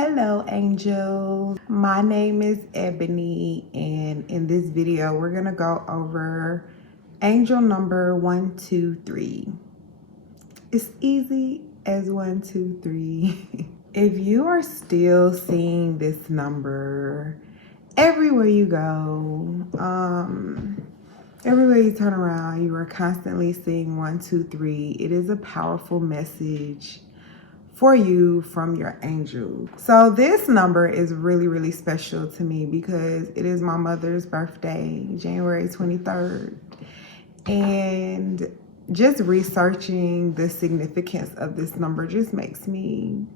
Hello angels, my name is Ebony, and in this video we're gonna go over angel number 123. It's easy as 123. If you are still seeing this number everywhere you go, everywhere you turn around, you are constantly seeing 123. It is a powerful message for you from your angel. So this number is really special to me because it is my mother's birthday, January 23rd. And just researching the significance of this number just makes me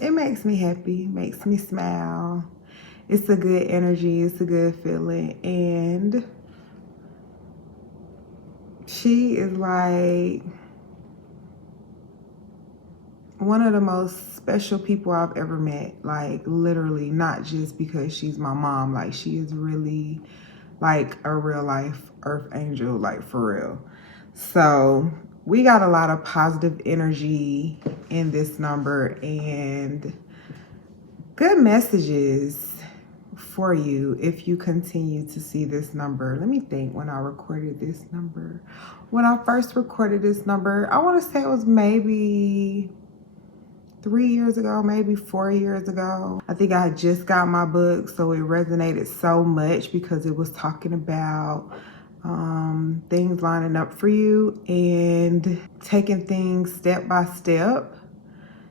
happy, makes me smile. It's a good energy, it's a good feeling. And she is like one of the most special people I've ever met. Like literally, not just because she's my mom, like she is really like a real life earth angel, like for real. So we got a lot of positive energy in this number and good messages for you if you continue to see this number. Let me think when I recorded this number. When I first recorded this number, I want to say it was maybe 3 years ago, maybe 4 years ago. I think I had just got my book, so it resonated so much because it was talking about things lining up for you and taking things step by step.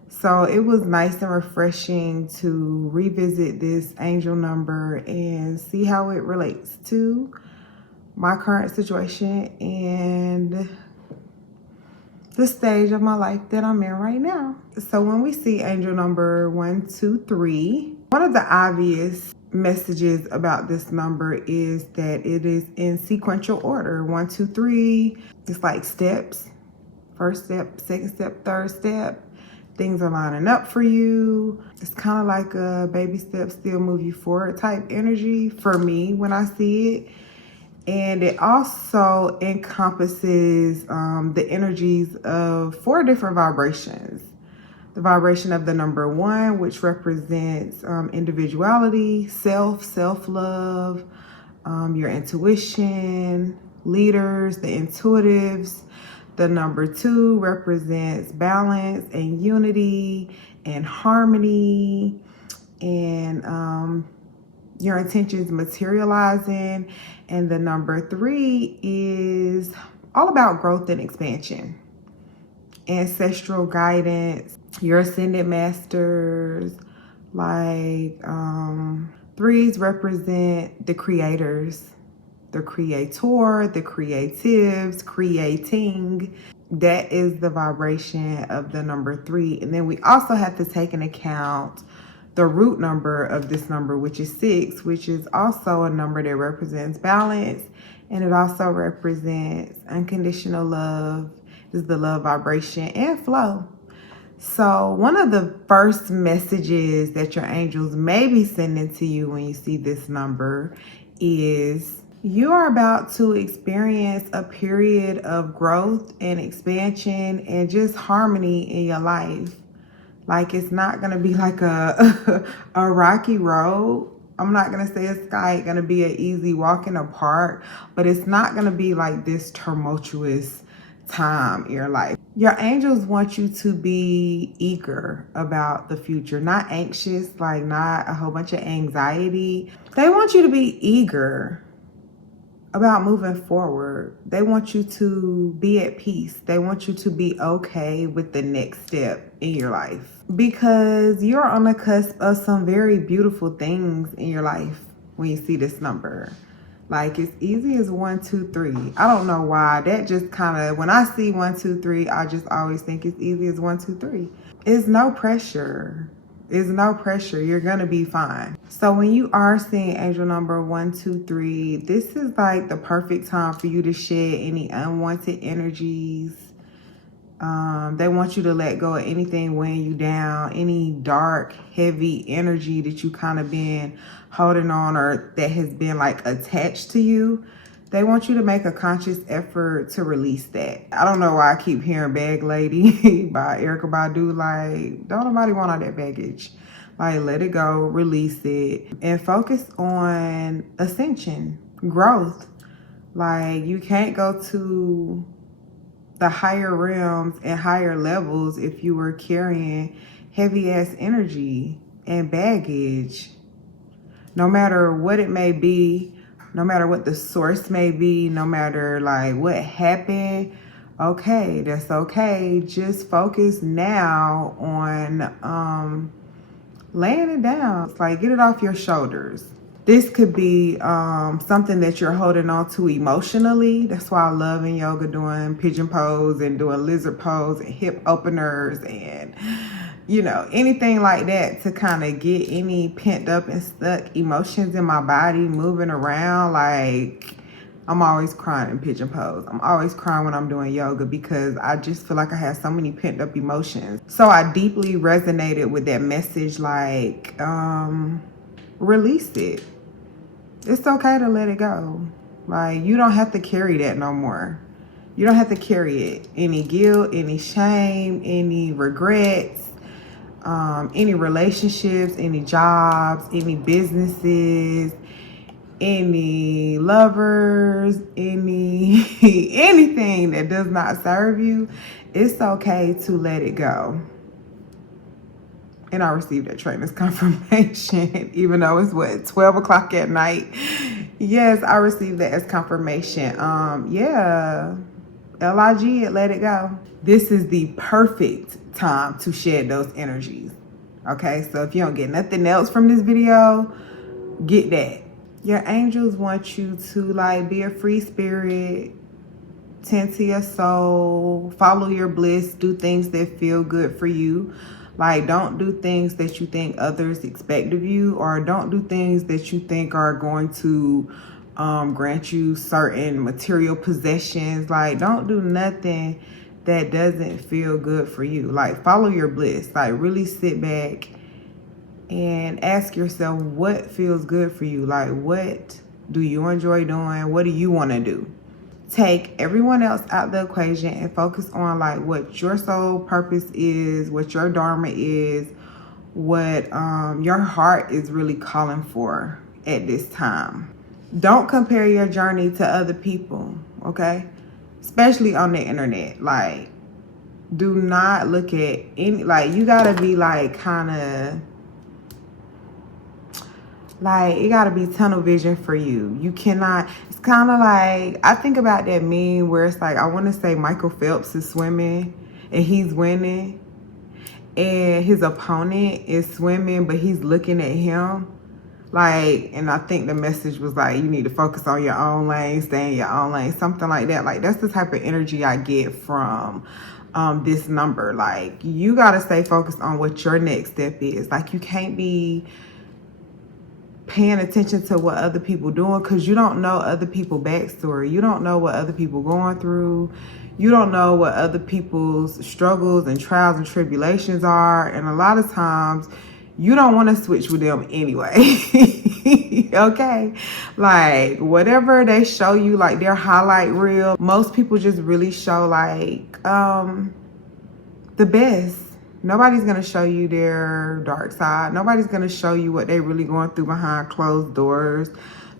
So it was nice and refreshing to revisit this angel number and see how it relates to my current situation and the stage of my life that I'm in right now. So when we see angel number 123, one of the obvious messages about this number is that it is in sequential order. 1, 2, 3, it's like steps. First step, second step, third step. Things are lining up for you. It's kind of like a baby step, still move you forward type energy for me when I see it. And it also encompasses the energies of 4 different vibrations. The vibration of the number 1, which represents individuality, self-love, your intuition, leaders, the intuitives. The number 2 represents balance and unity and harmony and your intentions materializing. And the number 3 is all about growth and expansion, ancestral guidance, your ascended masters. Like 3s represent the creators, the creator, the creatives, creating. That is the vibration of the number 3. And then we also have to take into account the root number of this number, which is 6, which is also a number that represents balance. And it also represents unconditional love. This is the love vibration and flow. So one of the first messages that your angels may be sending to you when you see this number is you are about to experience a period of growth and expansion and just harmony in your life. Like it's not gonna be like a rocky road. I'm not gonna say it's like gonna be an easy walk in the park, but it's not gonna be like this tumultuous time in your life. Your angels want you to be eager about the future, not anxious, like not a whole bunch of anxiety. They want you to be eager about moving forward. They want you to be at peace. They want you to be okay with the next step in your life because you're on the cusp of some very beautiful things in your life when you see this number. Like it's easy as 1, 2, 3. I don't know why. That just kind of, when I see 1, 2, 3, I just always think it's easy as 1, 2, 3. It's no pressure. There's no pressure. You're gonna be fine. So when you are seeing angel number 1, 2, 3, this is like the perfect time for you to shed any unwanted energies. They want you to let go of anything weighing you down, any dark, heavy energy that you kind of been holding on or that has been like attached to you. They want you to make a conscious effort to release that. I don't know why I keep hearing Bag Lady by Erykah Badu. Like, don't nobody want all that baggage. Like, let it go, release it, and focus on ascension, growth. Like, you can't go to the higher realms and higher levels if you were carrying heavy ass energy and baggage. No matter what it may be, no matter what the source may be, no matter like what happened, okay, that's okay. Just focus now on laying it down. It's like, get it off your shoulders. This could be something that you're holding on to emotionally. That's why I love in yoga doing pigeon pose and doing lizard pose and hip openers and, you know, anything like that to kind of get any pent up and stuck emotions in my body moving around. Like, I'm always crying in pigeon pose. I'm always crying when I'm doing yoga because I just feel like I have so many pent up emotions. So I deeply resonated with that message, like, release it. It's okay to let it go. Like, you don't have to carry that no more. You don't have to carry it. Any guilt, any shame, any regrets, any relationships, any jobs, any businesses, any lovers, anything that does not serve you. It's okay to let it go. And I received that trainer's confirmation, even though it's what, 12 o'clock at night. Yes, I received that as confirmation. Yeah, LIG, let it go. This is the perfect time to shed those energies. Okay, so if you don't get nothing else from this video, get that. Your angels want you to like be a free spirit, tend to your soul, follow your bliss, do things that feel good for you. Like, don't do things that you think others expect of you, or don't do things that you think are going to grant you certain material possessions. Like, don't do nothing that doesn't feel good for you. Like, follow your bliss. Like, really sit back and ask yourself what feels good for you. Like, what do you enjoy doing? What do you want to do? Take everyone else out the equation and focus on like what your soul purpose is, what your dharma is, what your heart is really calling for at this time. Don't compare your journey to other people, okay? Especially on the internet. Like, do not look at any, like, you gotta be like kind of, like, it gotta be tunnel vision for you. You cannot, it's kind of like, I think about that meme where it's like, I want to say Michael Phelps is swimming and he's winning and his opponent is swimming, but he's looking at him. Like, and I think the message was like, you need to focus on your own lane, stay in your own lane, something like that. Like, that's the type of energy I get from this number. Like, you got to stay focused on what your next step is. Like, you can't be paying attention to what other people doing because you don't know other people's backstory. You don't know what other people going through. You don't know what other people's struggles and trials and tribulations are. And a lot of times you don't want to switch with them anyway. Okay, like whatever they show you, like their highlight reel, most people just really show like the best. Nobody's going to show you their dark side. Nobody's going to show you what they're really going through behind closed doors.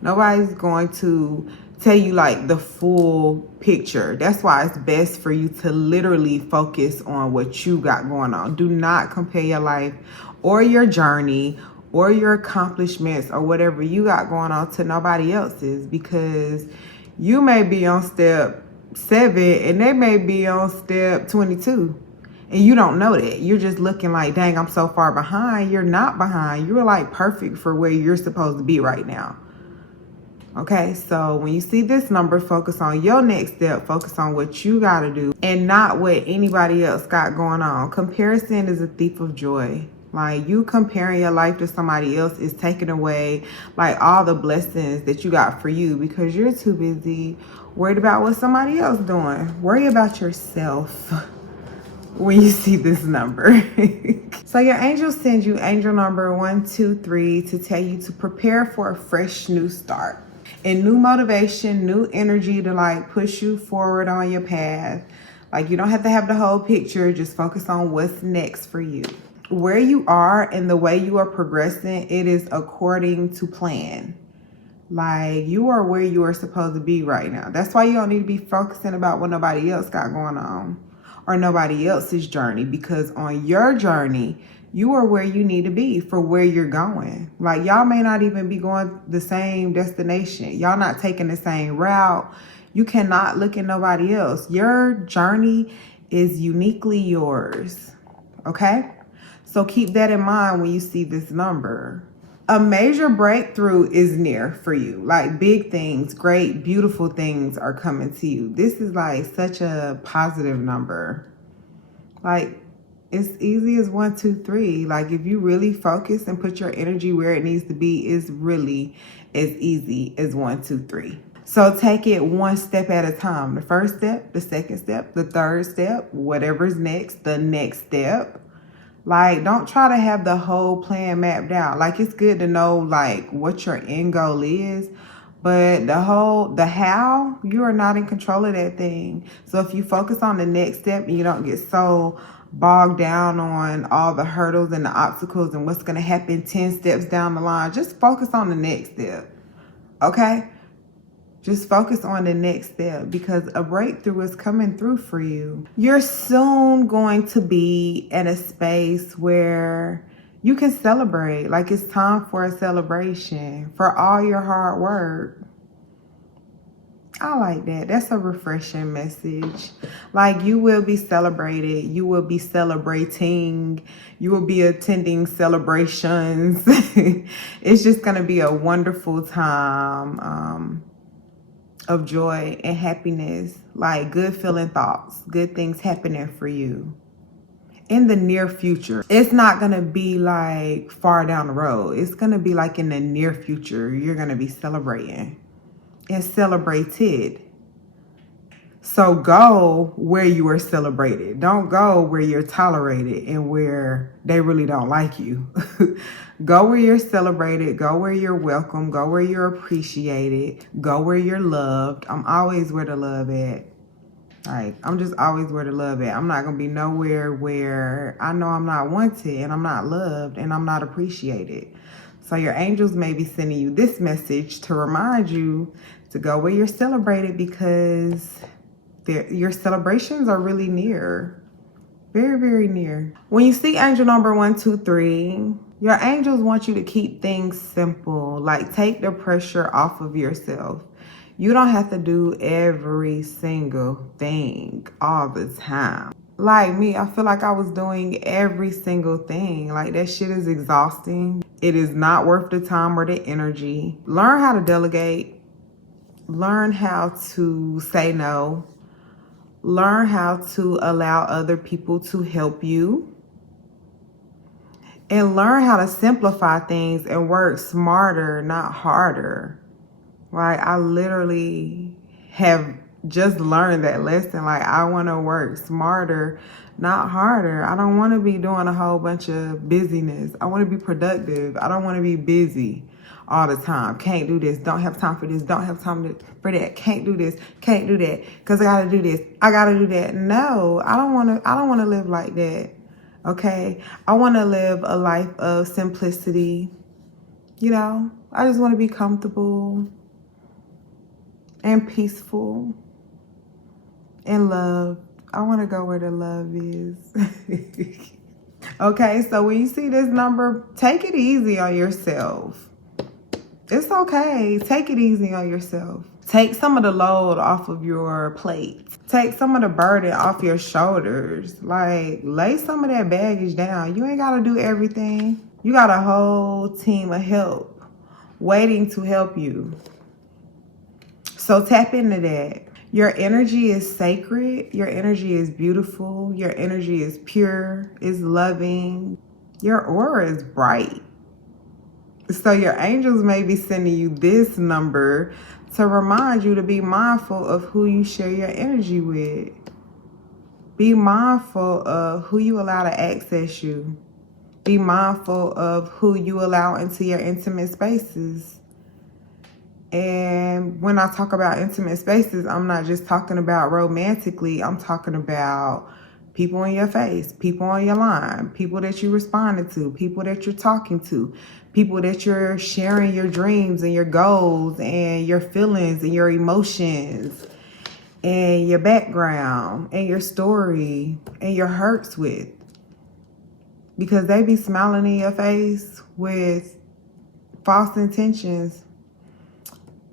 Nobody's going to tell you like the full picture. That's why it's best for you to literally focus on what you got going on. Do not compare your life or your journey or your accomplishments or whatever you got going on to nobody else's, because you may be on step 7 and they may be on step 22. And you don't know that. You're just looking like, dang, I'm so far behind. You're not behind. You're like perfect for where you're supposed to be right now. Okay, so when you see this number, focus on your next step. Focus on what you got to do and not what anybody else got going on. Comparison is a thief of joy. Like, you comparing your life to somebody else is taking away like all the blessings that you got for you because you're too busy worried about what somebody else doing. Worry about yourself when you see this number. So your angels send you angel number 123 to tell you to prepare for a fresh new start. and new motivation, new energy to like push you forward on your path. Like you don't have to have the whole picture, just focus on what's next for you. Where you are and the way you are progressing, it is according to plan. Like you are where you are supposed to be right now. That's why you don't need to be focusing about what nobody else got going on or nobody else's journey, because on your journey, you are where you need to be for where you're going. Like y'all may not even be going the same destination. Y'all not taking the same route. You cannot look at nobody else. Your journey is uniquely yours. Okay? So keep that in mind when you see this number. A major breakthrough is near for you. Like big things, great, beautiful things are coming to you. This is like such a positive number. Like it's easy as 1, 2, 3. Like if you really focus and put your energy where it needs to be, it's really as easy as 1, 2, 3. So take it one step at a time. The first step, the second step, the third step, whatever's next, the next step. Like, don't try to have the whole plan mapped out. Like, it's good to know, like, what your end goal is. But the how, you are not in control of that thing. So if you focus on the next step and you don't get so bogged down on all the hurdles and the obstacles and what's going to happen 10 steps down the line, just focus on the next step. Okay? Just focus on the next step because a breakthrough is coming through for you. You're soon going to be in a space where you can celebrate. Like it's time for a celebration for all your hard work. I like that. That's a refreshing message. Like you will be celebrated. You will be celebrating. You will be attending celebrations. It's just going to be a wonderful time. Of joy and happiness, like good feeling thoughts, good things happening for you in the near future. It's not gonna be like far down the road. It's gonna be like in the near future. You're gonna be celebrating and celebrated. So go where you are celebrated. Don't go where you're tolerated and where they really don't like you. Go where you're celebrated. Go where you're welcome. Go where you're appreciated. Go where you're loved. I'm always where the love at. Like, I'm just always where the love at. I'm not going to be nowhere where I know I'm not wanted and I'm not loved and I'm not appreciated. So your angels may be sending you this message to remind you to go where you're celebrated because your celebrations are really near. Very, very near. When you see angel number 1, 2, 3, your angels want you to keep things simple. Like take the pressure off of yourself. You don't have to do every single thing all the time. Like me, I feel like I was doing every single thing. Like that shit is exhausting. It is not worth the time or the energy. Learn how to delegate. Learn how to say no. Learn how to allow other people to help you. And learn how to simplify things and work smarter, not harder. Right? I literally have just learned that lesson. Like, I want to work smarter, not harder. I don't want to be doing a whole bunch of busyness. I want to be productive. I don't want to be busy all the time. Can't do this. Don't have time for this. Don't have time for that. Can't do this. Can't do that. Because I got to do this. I got to do that. No, I don't want to live like that. Okay? I want to live a life of simplicity. You know, I just want to be comfortable and peaceful and love. I want to go where the love is. Okay, so when you see this number, take it easy on yourself. It's okay. Take it easy on yourself. Take some of the load off of your plate. Take some of the burden off your shoulders. Like, lay some of that baggage down. You ain't got to do everything. You got a whole team of help waiting to help you. So tap into that. Your energy is sacred. Your energy is beautiful. Your energy is pure, is loving. Your aura is bright. So your angels may be sending you this number to remind you to be mindful of who you share your energy with. Be mindful of who you allow to access you. Be mindful of who you allow into your intimate spaces. And when I talk about intimate spaces, I'm not just talking about romantically. I'm talking about people in your face, people on your line, people that you responded to, people that you're talking to, people that you're sharing your dreams and your goals and your feelings and your emotions and your background and your story and your hurts with. Because they be smiling in your face with false intentions.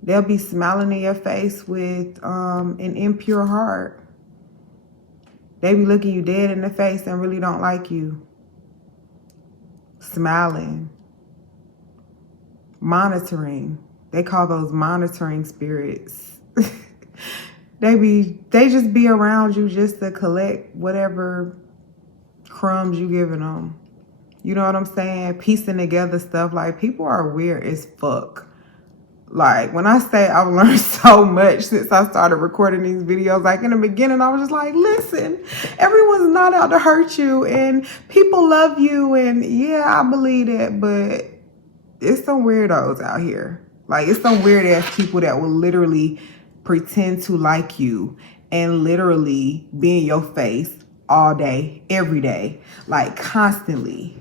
They'll be smiling in your face with an impure heart. They be looking you dead in the face and really don't like you. Smiling. Monitoring. They call those monitoring spirits. They just be around you just to collect whatever crumbs you giving them. You know what I'm saying? Piecing together stuff. Like, people are weird as fuck. Like, when I say I've learned so much since I started recording these videos, like in the beginning, I was just like, listen, everyone's not out to hurt you and people love you. And yeah, I believe that, but it's some weirdos out here. Like, it's some weird ass people that will literally pretend to like you and literally be in your face all day, every day, like constantly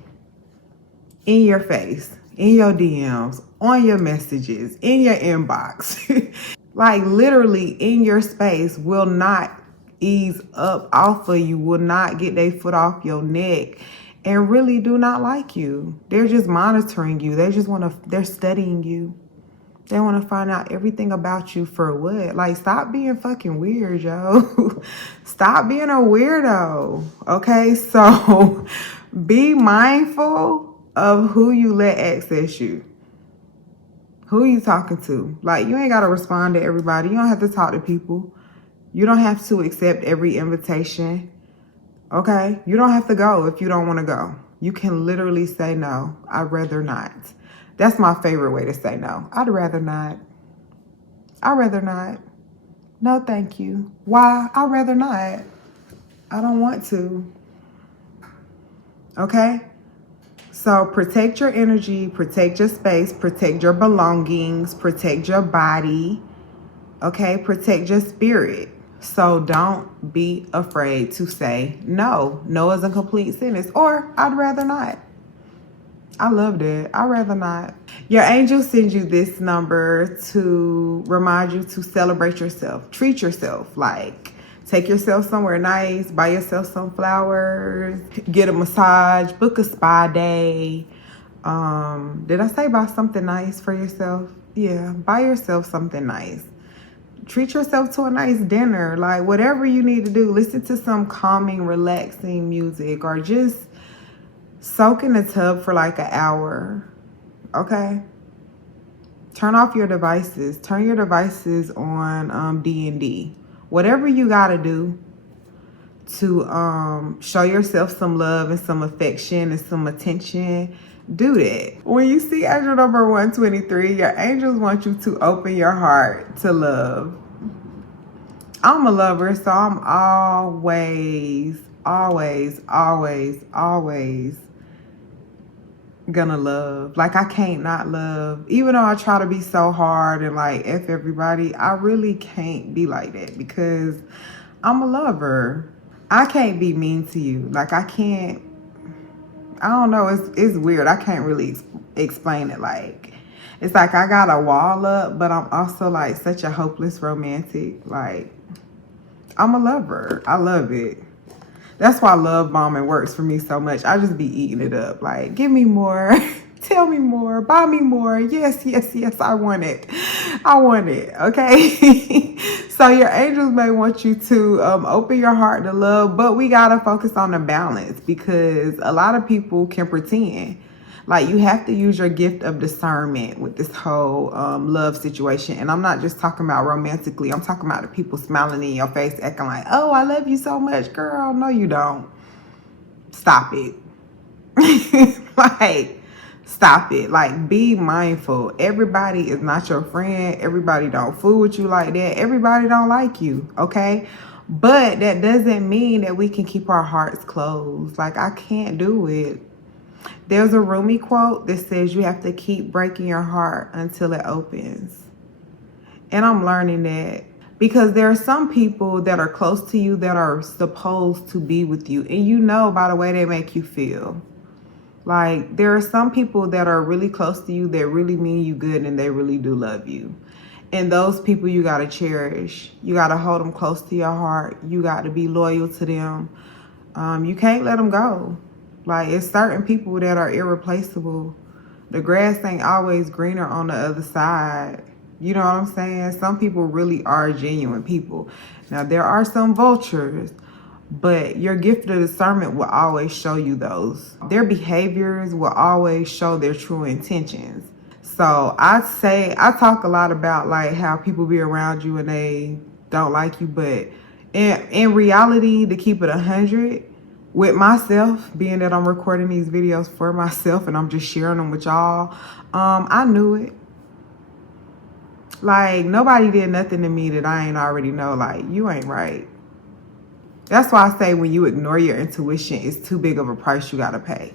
in your face, in your DMs, on your messages, in your inbox, like literally in your space, will not ease up off of you, will not get their foot off your neck, and really do not like you. They're just monitoring you. They're studying you. They want to find out everything about you for what? Like, stop being fucking weird, yo. Stop being a weirdo, okay? So be mindful of who you let access you. Who you talking to? Like, you ain't got to respond to everybody. You don't have to talk to people. You don't have to accept every invitation, okay? You don't have to go if you don't want to go. You can literally say no. I'd rather not. That's my favorite way to say no. I'd rather not. I'd rather not. No, thank you. Why? I'd rather not. I don't want to. Okay? So protect your energy, protect your space, protect your belongings, protect your body. Okay? Protect your spirit. So don't be afraid to say no. No is a complete sentence. Or I'd rather not. I love that. I'd rather not. Your angel sends you this number to remind you to celebrate yourself. Treat yourself. Like, take yourself somewhere nice. Buy yourself some flowers. Get a massage. Book a spa day. Did I say buy something nice for yourself? Yeah, buy yourself something nice. Treat yourself to a nice dinner. Like, whatever you need to do. Listen to some calming, relaxing music. Or just soak in the tub for like an hour, okay? Turn off your devices. Turn your devices on D&D. Whatever you gotta do to show yourself some love and some affection and some attention, do that. When you see angel number 123, your angels want you to open your heart to love. I'm a lover, so I'm always gonna love. Like, I can't not love. Even though I try to be so hard and like F everybody, I really can't be like that because I'm a lover. I can't be mean to you. Like, I don't know. It's weird. I can't really explain it. Like, it's like I got a wall up, but I'm also like such a hopeless romantic. Like, I'm a lover. I love it. That's why love bombing works for me so much. I just be eating it up. Like, give me more. Tell me more. Buy me more. Yes, I want it. I want it, okay? So your angels may want you to open your heart to love, but we got to focus on the balance because a lot of people can pretend. Like, you have to use your gift of discernment with this whole love situation. And I'm not just talking about romantically. I'm talking about the people smiling in your face, acting like, oh, I love you so much, girl. No, you don't. Stop it. Like, stop it. Like, be mindful. Everybody is not your friend. Everybody don't fool with you like that. Everybody don't like you, okay? But that doesn't mean that we can keep our hearts closed. Like, I can't do it. There's a Rumi quote that says you have to keep breaking your heart until it opens. And I'm learning that because there are some people that are close to you that are supposed to be with you. And you know by the way they make you feel. Like, there are some people that are really close to you that really mean you good and they really do love you. And those people you got to cherish. You got to hold them close to your heart. You got to be loyal to them. You can't let them go. Like, it's certain people that are irreplaceable. The grass ain't always greener on the other side. You know what I'm saying? Some people really are genuine people. Now, there are some vultures, but your gift of discernment will always show you those. Their behaviors will always show their true intentions. So I talk a lot about like how people be around you and they don't like you, but in reality, to keep it 100 with myself, being that I'm recording these videos for myself and I'm just sharing them with y'all, I knew it. Like, nobody did nothing to me that I ain't already know. Like, you ain't right. That's why I say when you ignore your intuition, it's too big of a price you gotta pay.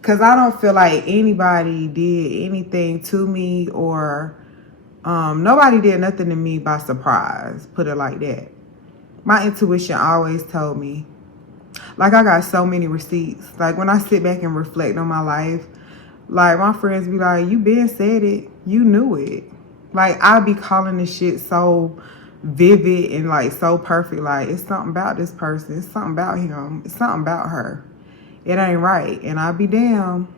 Because I don't feel like anybody did anything to me, or nobody did nothing to me by surprise, put it like that. My intuition always told me. Like, I got so many receipts. Like, when I sit back and reflect on my life, like, my friends be like, you been said it. You knew it. Like, I be calling this shit so vivid and, like, so perfect. Like, it's something about this person. It's something about him. It's something about her. It ain't right. And I be damn.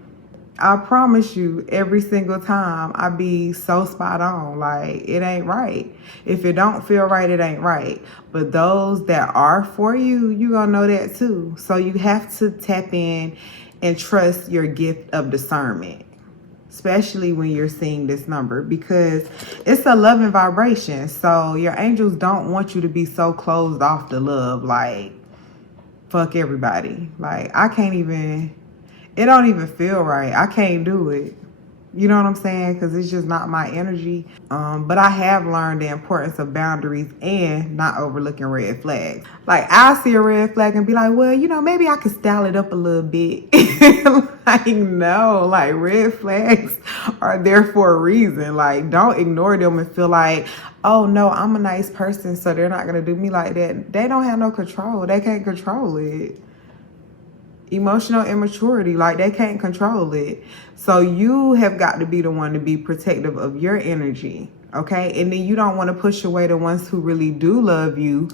I promise you, every single time, I be so spot on. Like, it ain't right. If it don't feel right, it ain't right. But those that are for you, you gonna know that too. So you have to tap in and trust your gift of discernment, especially when you're seeing this number, because it's a loving vibration. So your angels don't want you to be so closed off to love. Like, fuck everybody. Like, I can't even... It don't even feel right. I can't do it. You know what I'm saying? Because it's just not my energy. But I have learned the importance of boundaries and not overlooking red flags. Like, I see a red flag and be like, well, you know, maybe I could style it up a little bit. Like, no. Like, red flags are there for a reason. Like, don't ignore them and feel like, oh, no, I'm a nice person, so they're not going to do me like that. They don't have no control. They can't control it. Emotional immaturity, like, they can't control it. So you have got to be the one to be protective of your energy, okay? And then you don't want to push away the ones who really do love you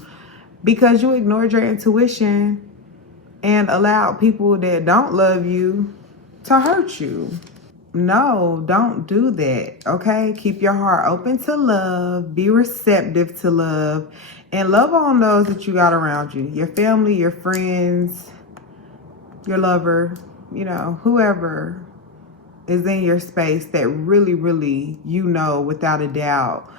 because you ignored your intuition and allowed people that don't love you to hurt you. No, don't do that, okay? Keep your heart open to love, be receptive to love, and love on those that you got around you, your family, your friends, your lover, you know, whoever is in your space that really, really, you know, without a doubt,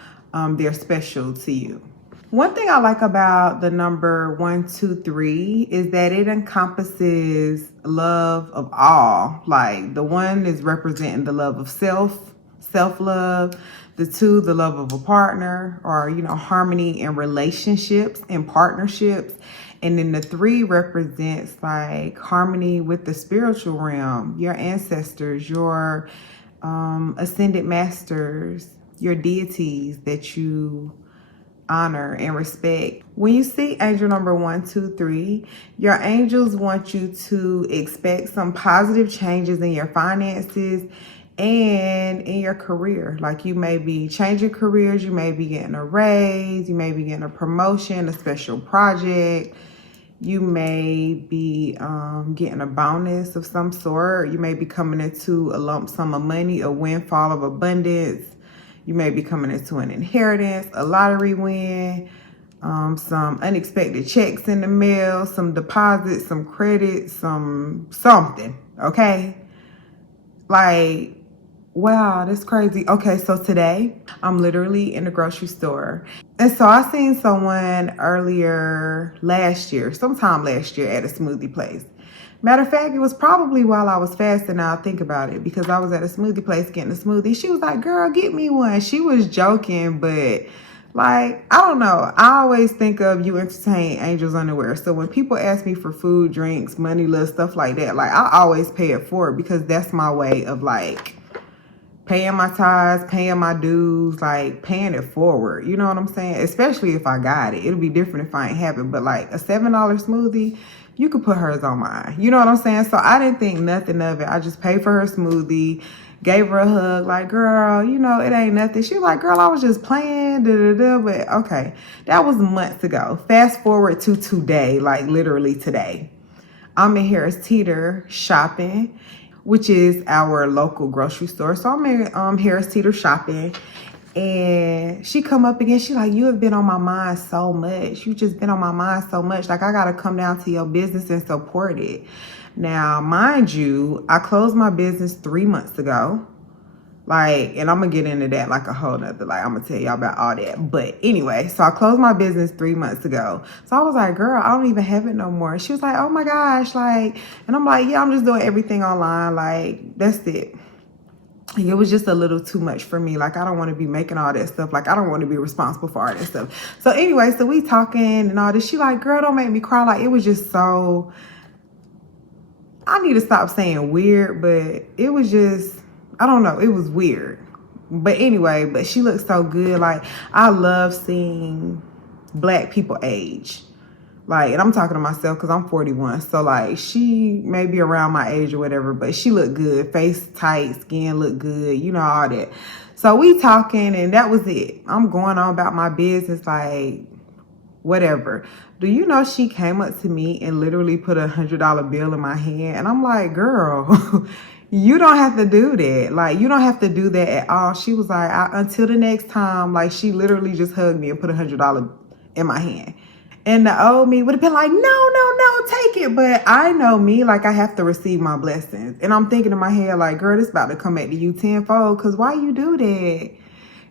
they're special to you. One thing I like about the number 123 is that it encompasses love of all. Like, the 1 is representing the love of self-love. The 2, the love of a partner, or, you know, harmony in relationships and partnerships. And then the 3 represents like harmony with the spiritual realm, your ancestors, your ascended masters, your deities that you honor and respect. When you see angel number 123, your angels want you to expect some positive changes in your finances and in your career. Like, you may be changing careers, you may be getting a raise, you may be getting a promotion, a special project. You may be getting a bonus of some sort. You may be coming into a lump sum of money, a windfall of abundance. You may be coming into an inheritance, a lottery win, some unexpected checks in the mail, some deposits, some credit, something, okay? Like, wow, that's crazy. Okay, so today I'm literally in the grocery store. And so I seen someone sometime last year at a smoothie place. Matter of fact, it was probably while I was fasting. Now I think about it, because I was at a smoothie place getting a smoothie. She was like, girl, get me one. She was joking, but like, I don't know. I always think of you entertain angels underwear. So when people ask me for food, drinks, money, little stuff like that, like, I always pay it forward because that's my way of like paying my tithes, paying my dues, like paying it forward. You know what I'm saying? Especially if I got it. It'll be different if I ain't have it. But like a $7 smoothie, you could put hers on mine. You know what I'm saying? So I didn't think nothing of it. I just paid for her smoothie, gave her a hug, like, girl, you know, it ain't nothing. She was like, girl, I was just playing, But okay, that was months ago. Fast forward to today, like literally today. I'm in Harris Teeter shopping, which is our local grocery store. So I'm in Harris Teeter shopping, and she come up again. She like, you have been on my mind so much. You just been on my mind so much. Like, I got to come down to your business and support it. Now, mind you, I closed my business 3 months ago. Like, and I'm gonna get into that like a whole nother, like I'm gonna tell y'all about all that. But anyway, so I closed my business 3 months ago. So I was like, girl, I don't even have it no more. She was like, oh my gosh, like, and I'm like, yeah, I'm just doing everything online. Like, that's it. It was just a little too much for me. Like, I don't want to be making all that stuff. Like, I don't want to be responsible for all that stuff. So anyway, so we talking and all this. She like, girl, don't make me cry. Like, it was just so, I need to stop saying weird, but it was just, I don't know. It was weird. But anyway, but she looked so good. Like, I love seeing Black people age. Like, and I'm talking to myself because I'm 41. So, like, she may be around my age or whatever, but she looked good. Face tight, skin looked good, you know, all that. So, we talking, and that was it. I'm going on about my business, like, whatever. Do you know she came up to me and literally put a $100 bill in my hand? And I'm like, girl, you don't have to do that. Like, you don't have to do that at all. She was like, until the next time, like, she literally just hugged me and put a $100 in my hand. And the old me would have been like, no, take it. But I know me, like, I have to receive my blessings. And I'm thinking in my head, like, girl, this about to come back to you tenfold. Because why you do that?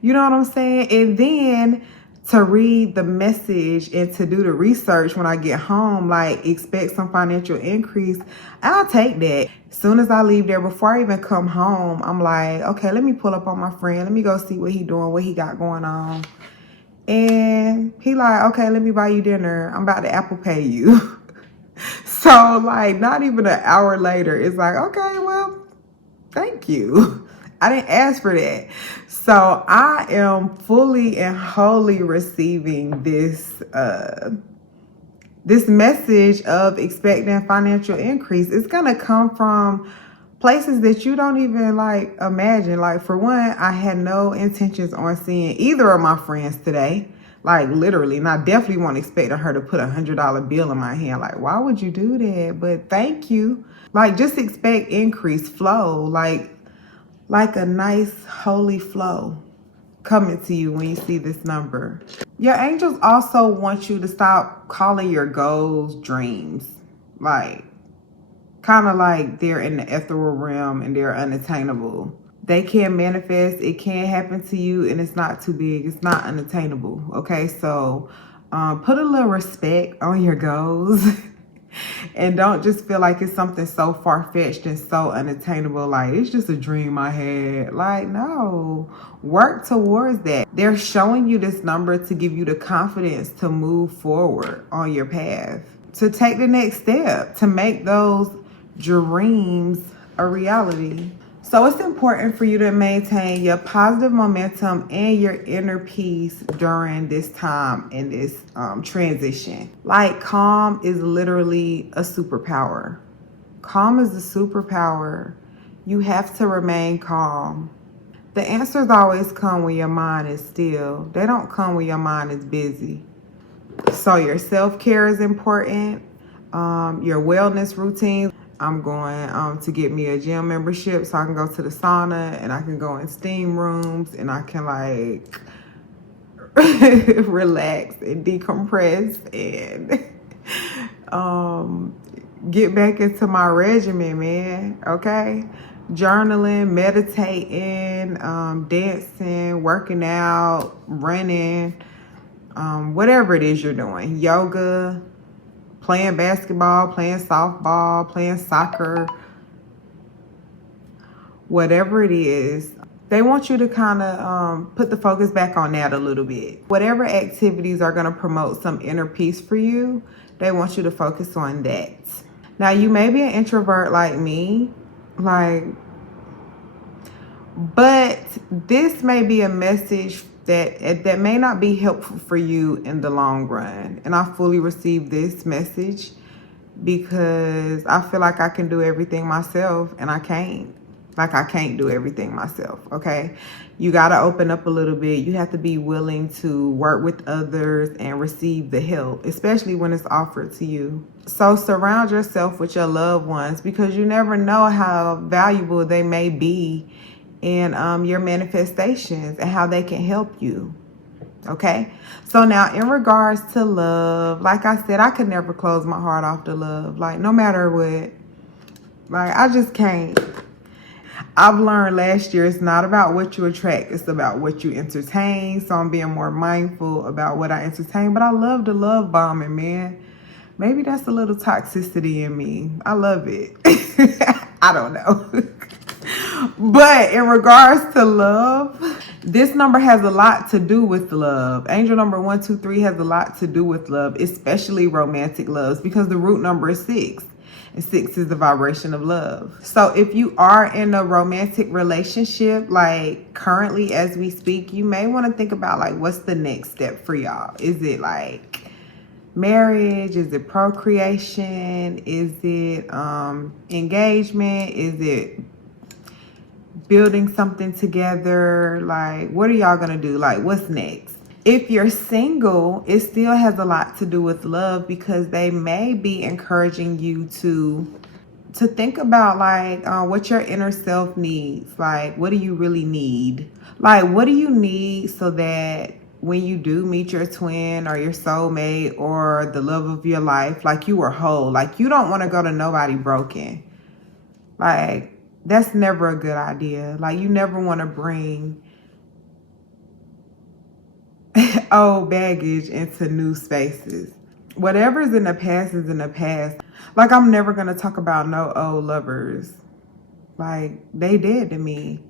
You know what I'm saying? And then to read the message and to do the research when I get home, like, expect some financial increase, I'll take that. As soon as I leave there, before I even come home, I'm like, okay, let me pull up on my friend. Let me go see what he doing, what he got going on. And he like, okay, let me buy you dinner. I'm about to Apple Pay you. So, like, not even an hour later, it's like, okay, well, thank you. I didn't ask for that. So I am fully and wholly receiving this this message of expecting financial increase. It's gonna come from places that you don't even like imagine. Like, for one, I had no intentions on seeing either of my friends today. Like, literally, and I definitely wasn't expecting her to put a $100 bill in my hand. Like, why would you do that? But thank you. Like, just expect increase, flow, like a nice holy flow coming to you when you see this number. Your angels also want you to stop calling your goals dreams. Like, kind of like they're in the ethereal realm and they're unattainable. They can manifest, it can happen to you, and it's not too big, it's not unattainable. Okay, so put a little respect on your goals. And don't just feel like it's something so far-fetched and so unattainable, like it's just a dream I had. Like, no, work towards that. They're showing you this number to give you the confidence to move forward on your path, to take the next step, to make those dreams a reality. So it's important for you to maintain your positive momentum and your inner peace during this time in this transition. Like, calm is literally a superpower. Calm is a superpower. You have to remain calm. The answers always come when your mind is still. They don't come when your mind is busy. So your self-care is important. Your wellness routine. I'm going to get me a gym membership so I can go to the sauna and I can go in steam rooms and I can, like, relax and decompress and get back into my regimen, man. Okay? Journaling, meditating, dancing, working out, running, whatever it is you're doing. Yoga, playing basketball, playing softball, playing soccer, whatever it is, they want you to kind of put the focus back on that a little bit. Whatever activities are going to promote some inner peace for you, they want you to focus on that. Now, you may be an introvert like me. Like, But this may be a message that may not be helpful for you in the long run. And I fully receive this message because I feel like I can do everything myself and I can't. Like, I can't do everything myself, okay? You got to open up a little bit. You have to be willing to work with others and receive the help, especially when it's offered to you. So surround yourself with your loved ones because you never know how valuable they may be in your manifestations and how they can help you. Okay, so now in regards to love, like I said, I could never close my heart off to love, like no matter what. Like, I just can't. I've learned last year it's not about what you attract, it's about what you entertain. So I'm being more mindful about what I entertain. But I love the love bombing, man. Maybe that's a little toxicity in me. I love it. I don't know. But in regards to love, this number has a lot to do with love. Angel number 123 has a lot to do with love, especially romantic loves, because the root number is 6. And 6 is the vibration of love. So if you are in a romantic relationship, like currently as we speak, you may want to think about like, what's the next step for y'all? Is it like marriage? Is it procreation? Is it engagement? Is it building something together? Like, what are y'all gonna do? Like, what's next? If you're single, it still has a lot to do with love because they may be encouraging you to think about like what your inner self needs. Like, what do you really need? Like, what do you need so that when you do meet your twin or your soulmate or the love of your life, like you are whole. Like, you don't want to go to nobody broken. Like, that's never a good idea. Like, you never want to bring old baggage into new spaces. Whatever's in the past is in the past. Like, I'm never going to talk about no old lovers. Like, they dead to me.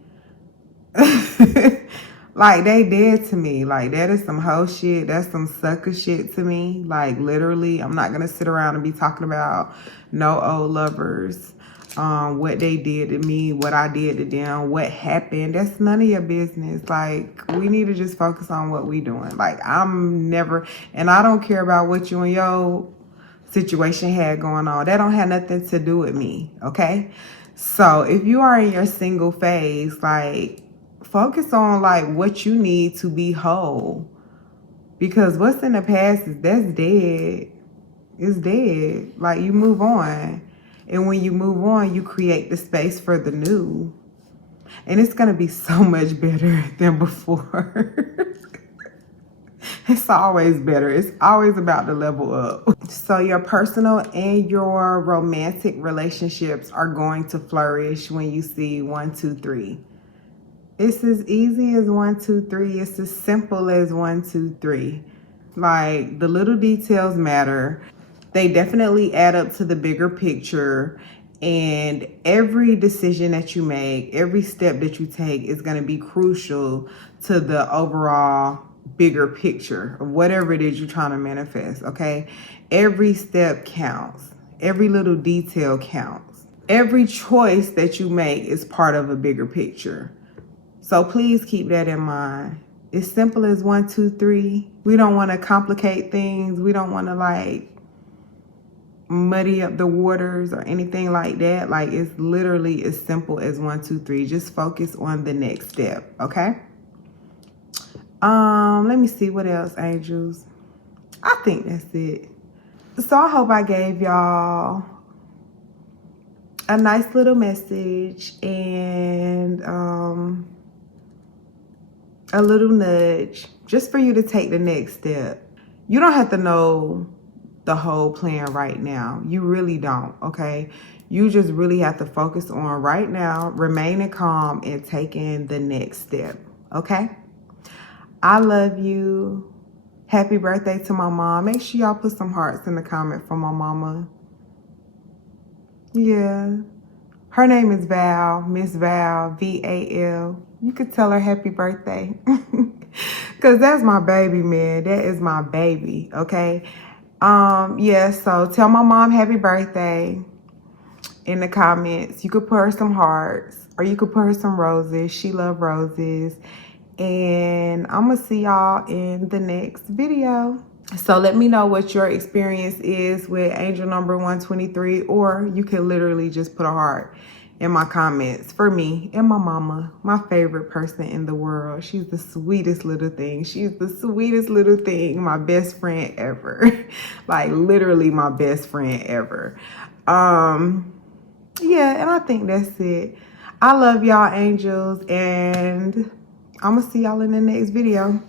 Like, they dead to me. Like, that is some hoe shit. That's some sucker shit to me. Like, literally, I'm not going to sit around and be talking about no old lovers. What they did to me, what I did to them, what happened. That's none of your business. Like, we need to just focus on what we doing. Like, I'm never, and I don't care about what you and your situation had going on. That don't have nothing to do with me, okay? So if you are in your single phase, like, focus on like what you need to be whole. Because what's in the past that's dead. It's dead. Like, you move on. And when you move on, you create the space for the new. And it's going to be so much better than before. It's always better. It's always about the level up. So your personal and your romantic relationships are going to flourish when you see 1, 2, 3. It's as easy as 1, 2, 3. It's as simple as 1, 2, 3. Like, the little details matter. They definitely add up to the bigger picture, and every decision that you make, every step that you take is going to be crucial to the overall bigger picture of whatever it is you're trying to manifest, okay? Every step counts. Every little detail counts. Every choice that you make is part of a bigger picture. So please keep that in mind. It's simple as 1, 2, 3. We don't want to complicate things. We don't want to like muddy up the waters or anything like that. Like, it's literally as simple as 1, 2, 3. Just focus on the next step, okay? Let me see what else, angels. I think that's it. So I hope I gave y'all a nice little message and a little nudge just for you to take the next step. You don't have to know the whole plan right now. You really don't, okay? You just really have to focus on right now, remaining calm and taking the next step, okay? I love you. Happy birthday to my mom. Make sure y'all put some hearts in the comment for my mama. Yeah. Her name is Val, Miss Val, V-A-L. You could tell her happy birthday. Because that's my baby, man. That is my baby, okay? Yeah, so tell my mom happy birthday in the comments. You could put her some hearts. or you could put her some roses. She loves roses. And I'm gonna see y'all in the next video. So let me know what your experience is with angel number 123, or you can literally just put a heart in my comments for me and my mama, my favorite person in the world. She's the sweetest little thing. She's the sweetest little thing, my best friend ever. Like literally my best friend ever. Yeah, and I think that's it. I love y'all, angels, and I'm gonna see y'all in the next video.